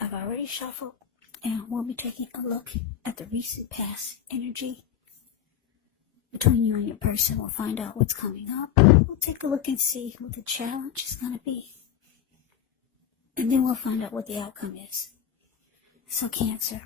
I've already shuffled, and we'll be taking a look at the recent past energy between you and your person. We'll find out what's coming up. We'll take a look and see what the challenge is going to be. And then we'll find out what the outcome is. So Cancer,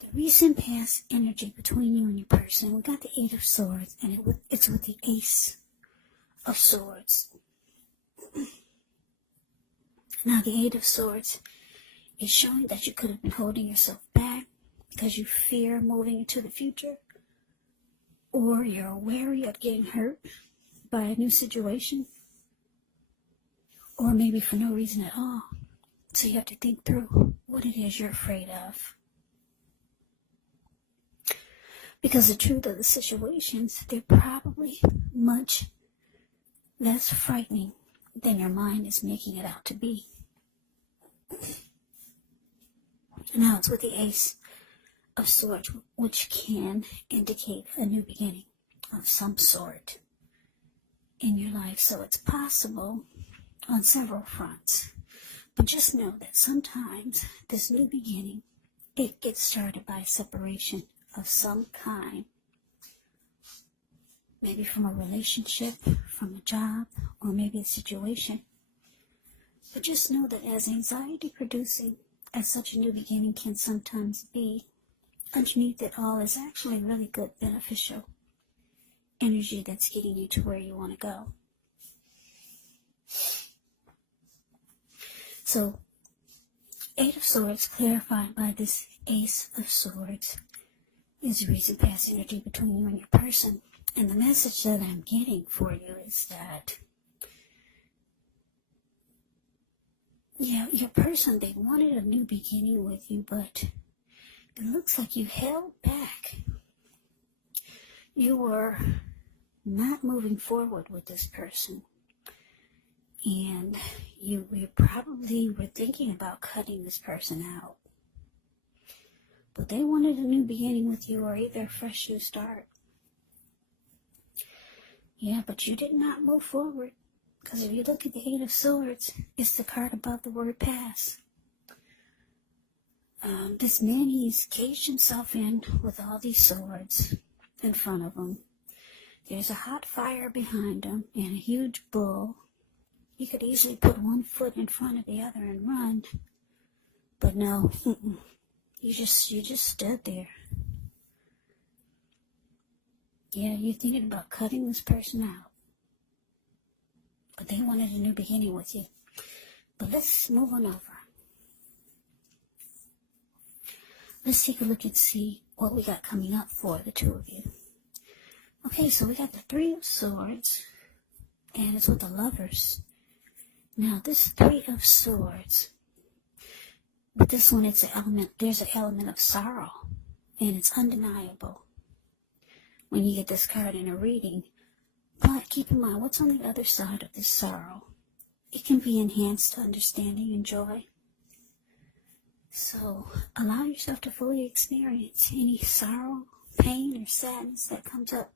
the recent past energy between you and your person, we got the Eight of Swords, and it's with the Ace of Swords. Now the Eight of Swords is showing that you could have been holding yourself back because you fear moving into the future, or you're wary of getting hurt by a new situation, or maybe for no reason at all. So you have to think through what it is you're afraid of. Because the truth of the situations, they're probably much less frightening than your mind is making it out to be. Now it's with the Ace of Swords, which can indicate a new beginning of some sort in your life. So it's possible on several fronts. But just know that sometimes this new beginning, it gets started by separation of some kind. Maybe from a relationship, from a job, or maybe a situation. But just know that as anxiety producing as such a new beginning can sometimes be, underneath it all is actually really good, beneficial energy that's getting you to where you want to go. So, Eight of Swords clarified by this Ace of Swords is the recent past energy between you and your person. And the message that I'm getting for you is that, yeah, your person, they wanted a new beginning with you, but it looks like you held back. You were not moving forward with this person. And you probably were thinking about cutting this person out. But they wanted a new beginning with you, or either a fresh new start. Yeah, but you did not move forward. Because if you look at the Eight of Swords, it's the card above the word pass. This man, he's caged himself in with all these swords in front of him. There's a hot fire behind him and a huge bull. He could easily put one foot in front of the other and run. But no, you just stood there. Yeah, you're thinking about cutting this person out. But they wanted a new beginning with you. But let's move on over. Let's take a look and see what we got coming up for the two of you. Okay, so we got the Three of Swords, and it's with the Lovers. Now, this Three of Swords, with this one, there's an element of sorrow, and it's undeniable when you get this card in a reading. But keep in mind, what's on the other side of this sorrow? It can be enhanced understanding and joy. So, allow yourself to fully experience any sorrow, pain, or sadness that comes up.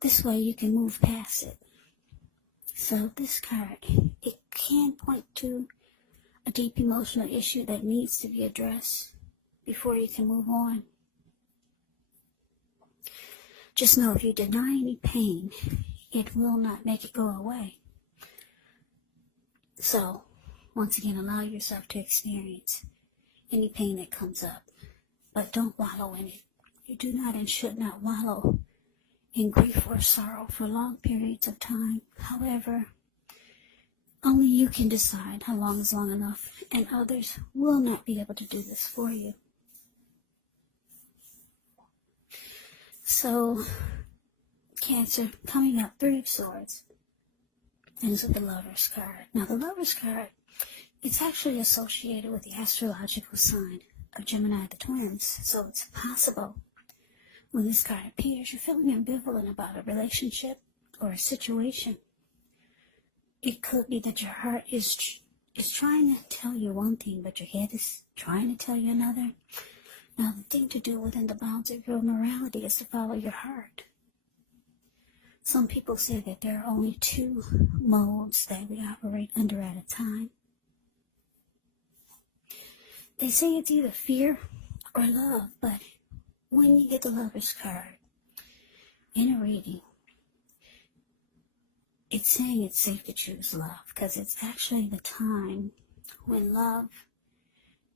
This way you can move past it. So this card, it can point to a deep emotional issue that needs to be addressed before you can move on. Just know if you deny any pain, it will not make it go away. So, once again, allow yourself to experience any pain that comes up, but don't wallow in it. You do not and should not wallow in grief or sorrow for long periods of time. However, only you can decide how long is long enough, and others will not be able to do this for you. So, Cancer, coming up, Three of Swords, and it's with the Lover's card. Now, the Lover's card, it's actually associated with the astrological sign of Gemini, the twins, so it's possible when this card appears, you're feeling ambivalent about a relationship or a situation. It could be that your heart is trying to tell you one thing, but your head is trying to tell you another. Now, the thing to do within the bounds of your morality is to follow your heart. Some people say that there are only two modes that we operate under at a time. They say it's either fear or love, but when you get the Lover's card in a reading, it's saying it's safe to choose love, because it's actually the time when love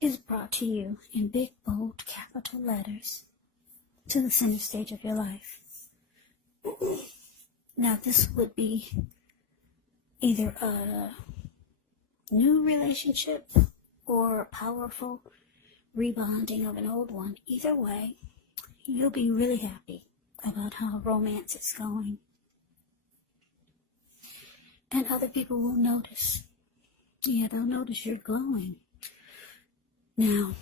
is brought to you in big, bold, capital letters to the center stage of your life. Now, this would be either a new relationship or a powerful rebonding of an old one. Either way, you'll be really happy about how romance is going. And other people will notice. Yeah, they'll notice you're glowing. Now,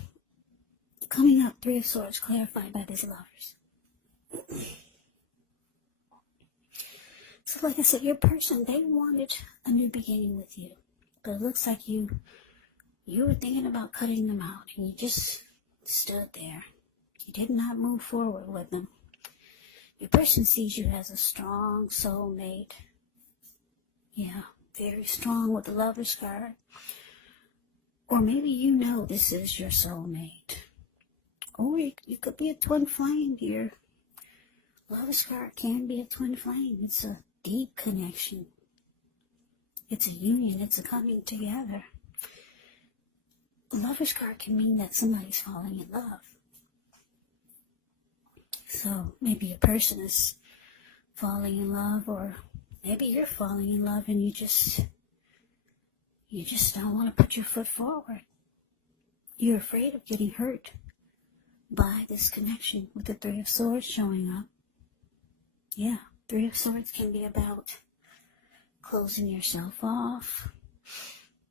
coming up, Three of Swords, clarified by these Lovers. So like I said, your person, they wanted a new beginning with you. But it looks like you were thinking about cutting them out, and you just stood there. You did not move forward with them. Your person sees you as a strong soulmate. Yeah, very strong with the Lover's card. Or maybe you know this is your soulmate. Or you could be a twin flame here. Lover's card can be a twin flame. It's a deep connection. It's a union. It's a coming together. Lover's card can mean that somebody's falling in love. So maybe a person is falling in love, or maybe you're falling in love and you just don't want to put your foot forward. You're afraid of getting hurt by this connection with the Three of Swords showing up. Yeah, Three of Swords can be about closing yourself off,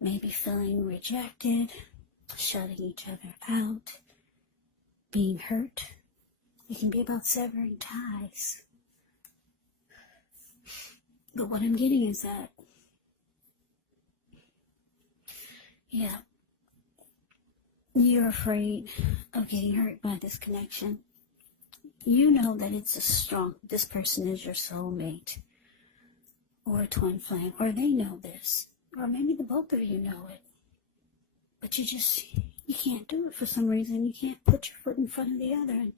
maybe feeling rejected, shutting each other out, being hurt. It can be about severing ties. But what I'm getting is that, yeah, you're afraid of getting hurt by this connection. You know that this person is your soulmate, or a twin flame, or they know this, or maybe the both of you know it. But you can't do it for some reason. You can't put your foot in front of the other, and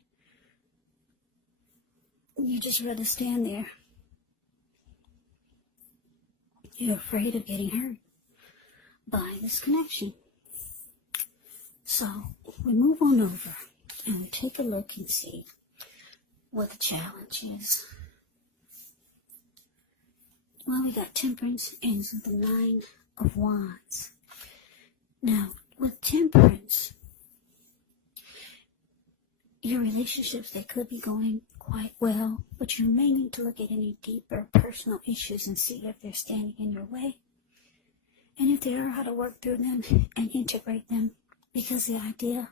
you just rather stand there. You're afraid of getting hurt by this connection. So we move on over and we take a look and see what the challenge is. Well, we got Temperance ends with the Nine of Wands. Now, with Temperance, your relationships, they could be going quite well, but you may need to look at any deeper personal issues and see if they're standing in your way. And if they are, how to work through them and integrate them. Because the idea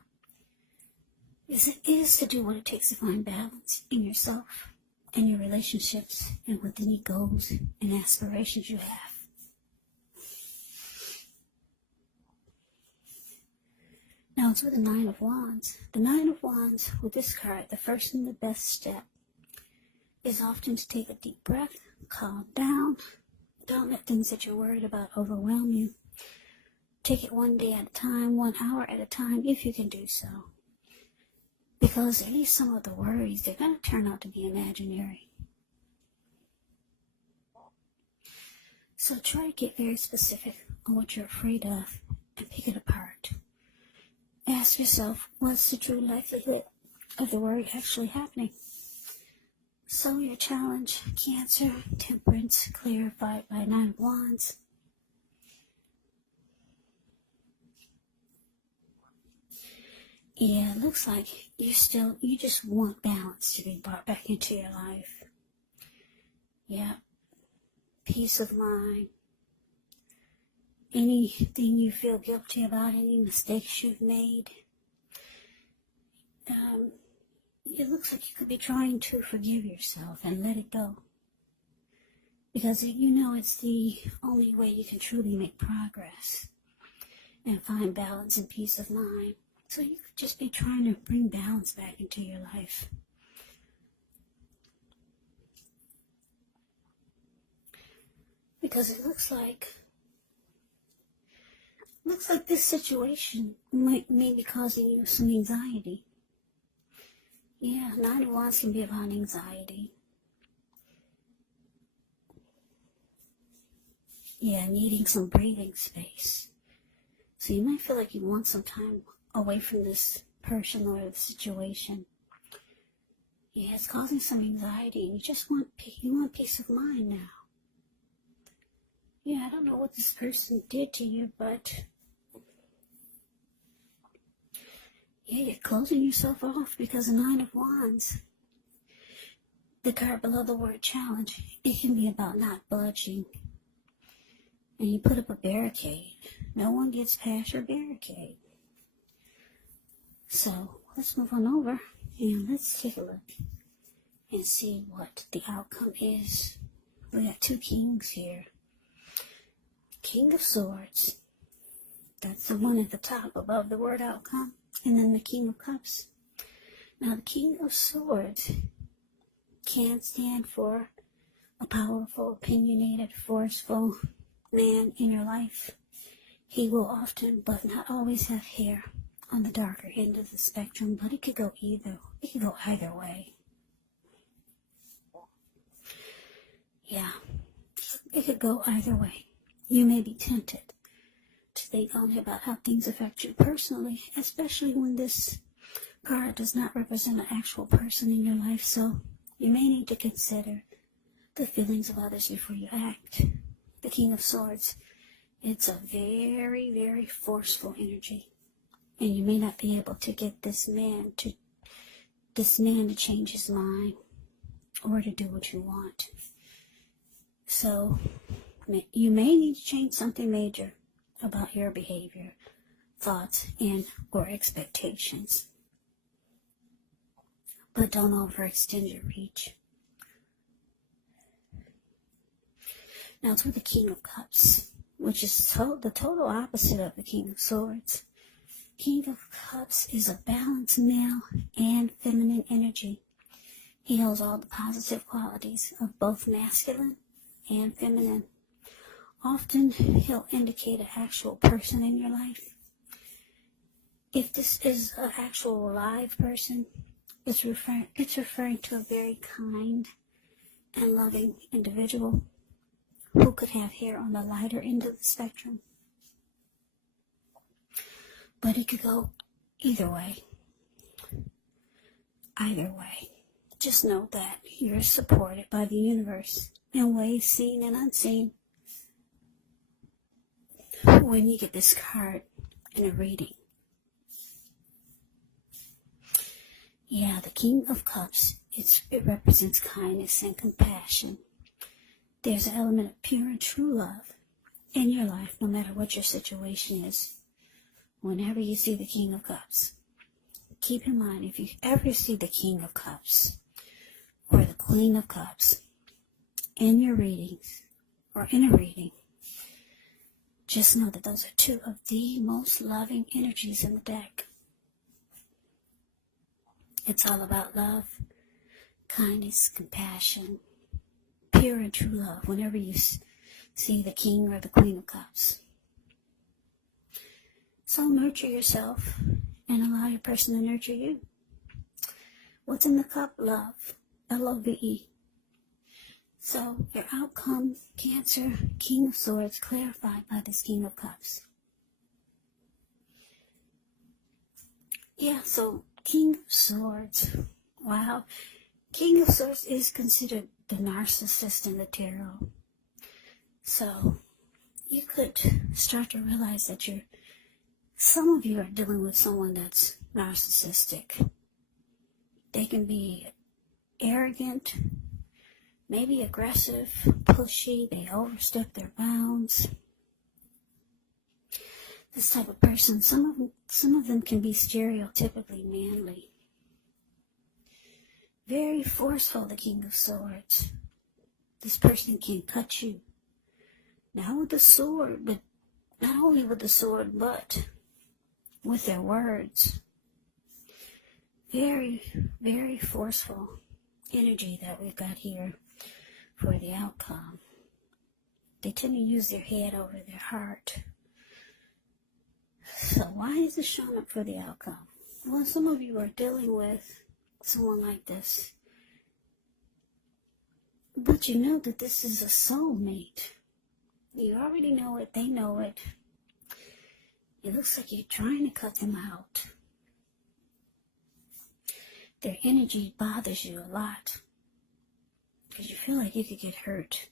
is to do what it takes to find balance in yourself and your relationships and with any goals and aspirations you have. Now it's with the Nine of Wands. The Nine of Wands, with this card, the first and the best step is often to take a deep breath, calm down. Don't let things that you're worried about overwhelm you. Take it one day at a time, 1 hour at a time, if you can do so. Because at least some of the worries, they're going to turn out to be imaginary. So try to get very specific on what you're afraid of and pick it apart. Ask yourself, what's the true likelihood of the worry actually happening? So your challenge, Cancer, Temperance, clarified by Nine of Wands. Yeah, it looks like you just want balance to be brought back into your life. Yeah. Peace of mind. Anything you feel guilty about, any mistakes you've made. It looks like you could be trying to forgive yourself and let it go. Because you know it's the only way you can truly make progress and find balance and peace of mind. So you could just be trying to bring balance back into your life. Because it looks like Looks like this situation may be causing you some anxiety. Yeah, 9 of Wands can be about anxiety. Yeah, needing some breathing space. So you might feel like you want some time away from this person or the situation. Yeah, it's causing some anxiety, and you want peace of mind now. Yeah, I don't know what this person did to you, but yeah, you're closing yourself off because of 9 of Wands. The card below the word challenge, it can be about not budging. And you put up a barricade. No one gets past your barricade. So let's move on over and let's take a look and see what the outcome is. We got 2 kings here. King of Swords. That's the one at the top above the word outcome. And then the King of Cups. Now the King of Swords can stand for a powerful, opinionated, forceful man in your life. He will often, but not always, have hair on the darker end of the spectrum, but it could go either way. Yeah, it could go either way. You may be tempted to think only about how things affect you personally, especially when this card does not represent an actual person in your life, so you may need to consider the feelings of others before you act. The King of Swords, it's a very, very forceful energy, and you may not be able to get this man to change his mind or to do what you want. So you may need to change something major about your behavior, thoughts, and or expectations. But don't overextend your reach. Now to the King of Cups, which is the total opposite of the King of Swords. King of Cups is a balanced male and feminine energy. He holds all the positive qualities of both masculine and feminine. Often he'll indicate an actual person in your life. If this is an actual live person, it's referring to a very kind and loving individual who could have hair on the lighter end of the spectrum. But it could go either way. Either way. Just know that you're supported by the universe in ways seen and unseen when you get this card in a reading. Yeah, the King of Cups, it represents kindness and compassion. There's an element of pure and true love in your life, no matter what your situation is. Whenever you see the King of Cups, keep in mind, if you ever see the King of Cups or the Queen of Cups in your readings or in a reading, just know that those are 2 of the most loving energies in the deck. It's all about love, kindness, compassion, pure and true love whenever you see the King or the Queen of Cups. So nurture yourself and allow your person to nurture you. What's in the cup? Love. Love. So your outcome, Cancer, King of Swords, clarified by this King of Cups. Yeah, so King of Swords. Wow. King of Swords is considered the narcissist in the tarot. So you could start to realize that some of you are dealing with someone that's narcissistic. They can be arrogant, maybe aggressive, pushy, they overstep their bounds. This type of person, some of them can be stereotypically manly. Very forceful, the King of Swords. This person can cut you. Not with the sword, but not only with the sword, but with their words. Very, very forceful energy that we've got here for the outcome. They tend to use their head over their heart. So why is it showing up for the outcome? Well, some of you are dealing with someone like this. But you know that this is a soulmate. You already know it. They know it. It looks like you're trying to cut them out. Their energy bothers you a lot. Because you feel like you could get hurt.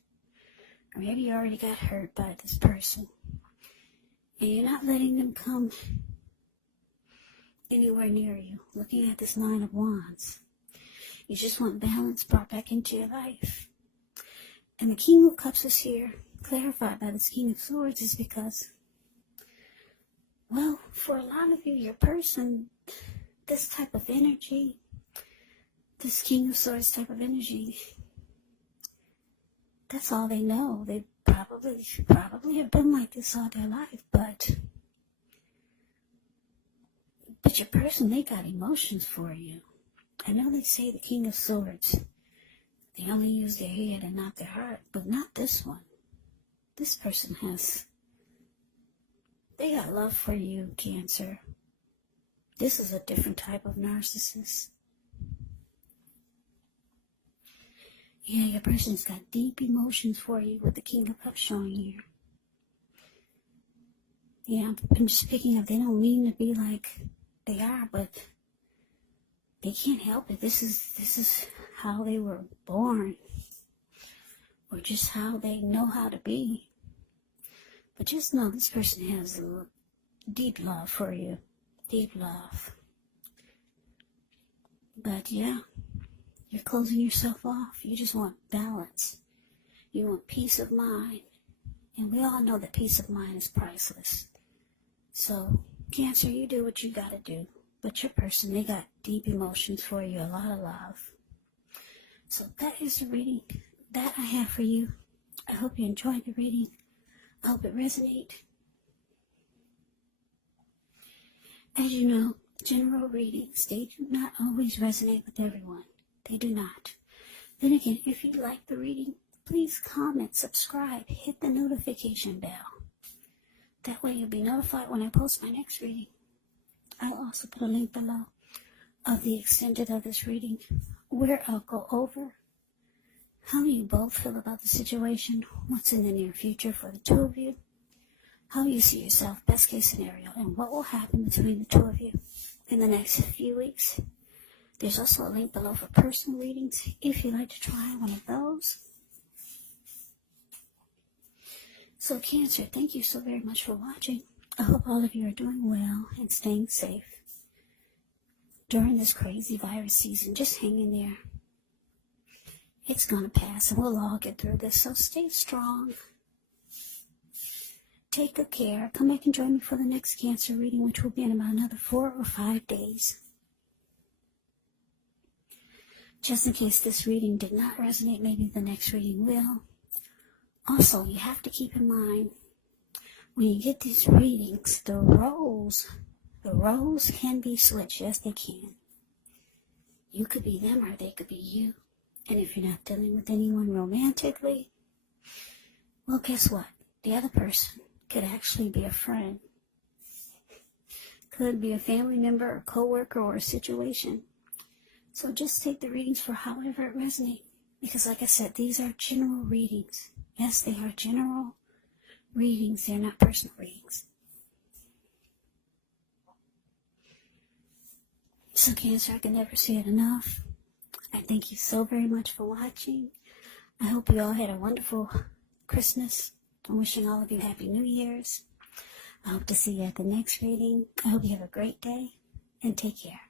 Or maybe you already got hurt by this person. And you're not letting them come anywhere near you. Looking at this Nine of Wands. You just want balance brought back into your life. And the King of Cups is here, clarified by this King of Swords, is because, well, for a lot of you, your person, this type of energy, this King of Swords type of energy, that's all they know. They probably have been like this all their life, but your person, they got emotions for you. I know they say the King of Swords, they only use their head and not their heart, but not this one. This person they got love for you, Cancer. This is a different type of narcissist. Yeah, your person's got deep emotions for you with the King of Cups showing here. Yeah, I'm just picking up, they don't mean to be like they are, but they can't help it. This is how they were born, or just how they know how to be. But just know this person has a deep love for you, deep love. But yeah, you're closing yourself off. You just want balance. You want peace of mind, and we all know that peace of mind is priceless. So Cancer, you do what you gotta do. But your person, they got deep emotions for you, a lot of love. So that is the reading that I have for you. I hope you enjoyed the reading. I hope it resonates. As you know, general readings, they do not always resonate with everyone. They do not. Then again, if you like the reading, please comment, subscribe, hit the notification bell. That way you'll be notified when I post my next reading. I'll also put a link below of the extended of this reading, where I'll go over how you both feel about the situation, what's in the near future for the two of you, how you see yourself, best case scenario, and what will happen between the two of you in the next few weeks. There's also a link below for personal readings if you'd like to try one of those. So Cancer, thank you so very much for watching. I hope all of you are doing well and staying safe during this crazy virus season. Just hang in there. It's gonna pass and we'll all get through this. So stay strong. Take good care. Come back and join me for the next Cancer reading, which will be in about another 4 or 5 days. Just in case this reading did not resonate, maybe the next reading will. Also, you have to keep in mind, when you get these readings, the roles can be switched. Yes, they can. You could be them or they could be you. And if you're not dealing with anyone romantically, well, guess what? The other person could actually be a friend. Could be a family member, a coworker, or a situation. So just take the readings for however it resonates. Because like I said, these are general readings. Yes, they are general readings. They're not personal readings. So Cancer, I can never say it enough. I thank you so very much for watching. I hope you all had a wonderful Christmas. I'm wishing all of you Happy New Year's. I hope to see you at the next reading. I hope you have a great day and take care.